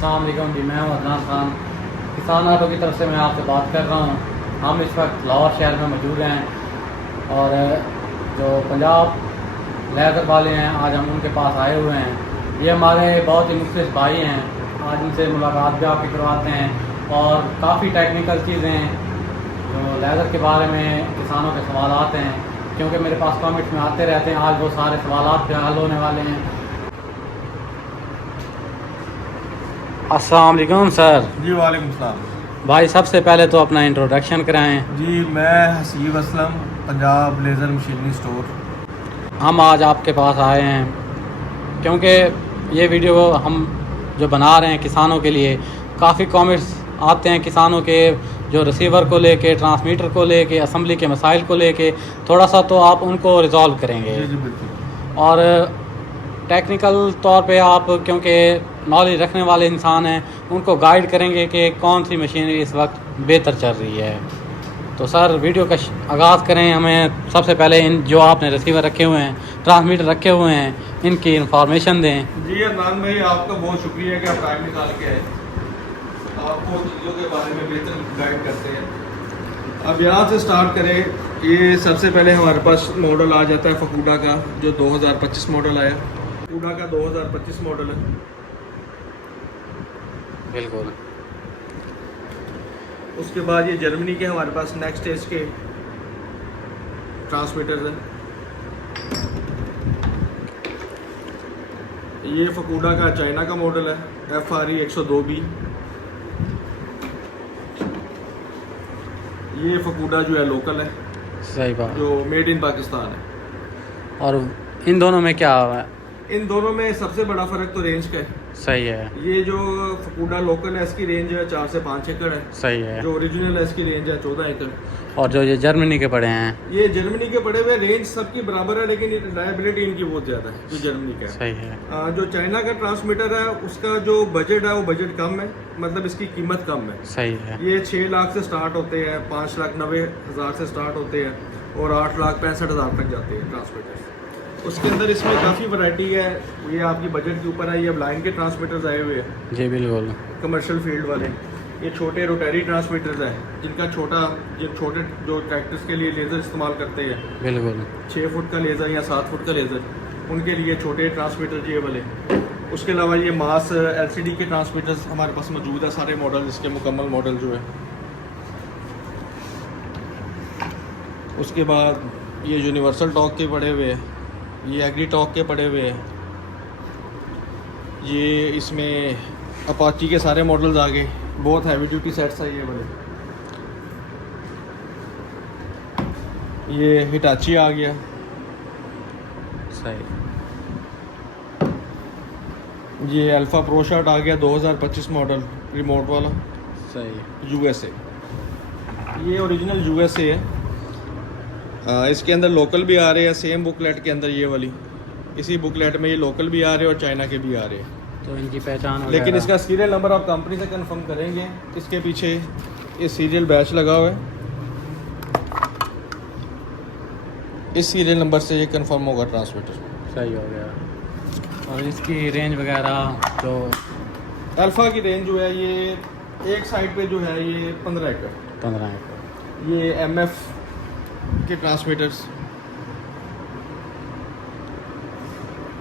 अस्सलाम वालेकुम जी, मैं हूं अदनान खान। किसान ऑटो की तरफ से मैं आपसे बात कर रहा हूं। हम इस वक्त लाहौर शहर में मौजूद हैं और जो पंजाब लेदर वाले हैं आज हम उनके पास आए हुए हैं। ये हमारे बहुत ही मुख्तलिफ भाई हैं। आज उनसे मुलाकात भी आपकी करवाते हैं और काफ़ी टेक्निकल चीज़ें जो लेदर के बारे में किसानों के सवाल आते हैं, क्योंकि मेरे पास कमेंट्स में आते रहते हैं। आज वो सारे सवाल पे हल होने वाले हैं। अस्सलाम वालेकुम सर। जी वालेकुम सलाम। भाई सबसे पहले तो अपना इंट्रोडक्शन कराएं। जी मैं Haseeb Aslam, Punjab laser machinery store. हम आज आपके पास आए हैं क्योंकि ये वीडियो हम जो बना रहे हैं किसानों के लिए, काफ़ी कमेंट्स आते हैं किसानों के, जो रिसीवर को लेके, ट्रांसमीटर को लेके, असम्बली के मसाइल को लेके। थोड़ा सा तो आप उनको रिजॉल्व करेंगे। जी बिल्कुल। और टेक्निकल तौर पे आप क्योंकि नॉलेज रखने वाले इंसान हैं, उनको गाइड करेंगे कि कौन सी मशीनरी इस वक्त बेहतर चल रही है। तो सर वीडियो का आगाज़ करें। हमें सबसे पहले इन जो आपने रिसीवर रखे हुए हैं, ट्रांसमीटर रखे हुए हैं, इनकी इंफॉर्मेशन दें। जी अदनान भाई, आपका बहुत शुक्रिया कि आप टाइम निकाल के आए। आपको चीज़ों के बारे में बेहतर गाइड करते हैं। अब यहाँ से स्टार्ट करें। ये सबसे पहले हमारे पास मॉडल आ जाता है फकूडा का, जो 2025 मॉडल आया। फकूडा का 2025 मॉडल है। बिल्कुल। उसके बाद ये जर्मनी के हमारे पास नेक्स्ट स्टेज के ट्रांसमीटर्स हैं। ये फकूडा का चाइना का मॉडल है, FRE 102B। ये फकूडा जो है लोकल है, सही बात। जो मेड इन पाकिस्तान है। और इन दोनों में क्या है? इन दोनों में सबसे बड़ा फ़र्क तो रेंज का है। सही है। ये जो फकूडा लोकल है इसकी रेंज है 4 से 5 एकड़ है। सही है। जो ओरिजिनल है इसकी रेंज है 14 एकड़। और जो ये जर्मनी के पड़े हैं, ये जर्मनी के पड़े हुए रेंज सबकी बराबर है, लेकिन रिलायबिलिटी इनकी बहुत ज़्यादा है जो जर्मनी का है। सही है। जो चाइना का ट्रांसमीटर है उसका जो बजट है वो बजट कम है, मतलब इसकी कीमत कम है। सही है। ये 6 लाख से स्टार्ट होते हैं, 5,90,000 से स्टार्ट होते हैं और 8,65,000 तक जाते हैं ट्रांसमीटर। उसके अंदर इसमें काफ़ी वैरायटी है, ये आपकी बजट के ऊपर है। ये अब लाइन के ट्रांसमीटर्स आए हुए हैं, जी बिल्कुल। कमर्शियल फील्ड वाले। ये छोटे रोटरी ट्रांसमीटर्स हैं, जिनका छोटे जो ट्रैक्टर्स के लिए लेज़र इस्तेमाल करते हैं, बिल्कुल 6 फुट का लेज़र या 7 फुट का लेज़र, उनके लिए छोटे ट्रांसमीटर ये वाले। उसके अलावा ये मास LCD के ट्रांसमीटर्स हमारे पास मौजूद है, सारे मॉडल, इसके मुकम्मल मॉडल जो है। उसके बाद ये यूनिवर्सल टॉर्क के पड़े हुए हैं, ये एग्री टॉर्क के पड़े हुए हैं। ये इसमें अपाची के सारे मॉडल्स आ गए, बहुत हैवी ड्यूटी सेट्स है ये वाले। ये हिटाची आ गया। सही। ये अल्फ़ा प्रो शॉट आ गया 2025 मॉडल, रिमोट वाला, सही। USA। ये ओरिजिनल USA है। इसके अंदर लोकल भी आ रहे हैं, सेम बुकलेट के अंदर ये वाली। इसी बुकलेट में ये लोकल भी आ रहे हैं और चाइना के भी आ रहे हैं। तो इनकी पहचान लेकिन इसका सीरियल नंबर आप कंपनी से कंफर्म करेंगे। इसके पीछे ये सीरियल बैच लगा हुआ है, इस सीरियल नंबर से ये कंफर्म होगा ट्रांसमीटर। सही हो गया। और इसकी रेंज वगैरह जो अल्फ़ा की रेंज जो है, ये एक साइड पे जो है ये 15 एकड़। 15 है। ये MF के ट्रांसमीटर्स,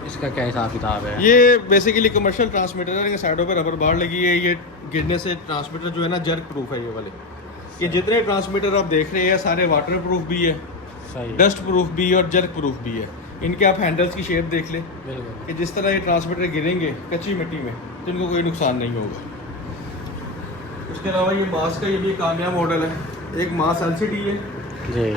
इसका क्या हिसाब किताब है? ये बेसिकली कमर्शियल ट्रांसमीटर है। साइडों पर रबर बार लगी है। ये गिरने से ट्रांसमीटर जो है ना जर्क प्रूफ है ये वाले। ये जितने ट्रांसमीटर आप देख रहे हैं सारे वाटर प्रूफ भी है, सही। डस्ट प्रूफ भी है और जर्क प्रूफ भी है। इनके आप हैंडल्स की शेप देख लें बिल्कुल कि जिस तरह ये ट्रांसमीटर गिरेंगे कच्ची मिट्टी में तो इनको कोई नुकसान नहीं होगा। उसके अलावा ये मास का ये भी कामयाब मॉडल है। एक मास LCD है, जी।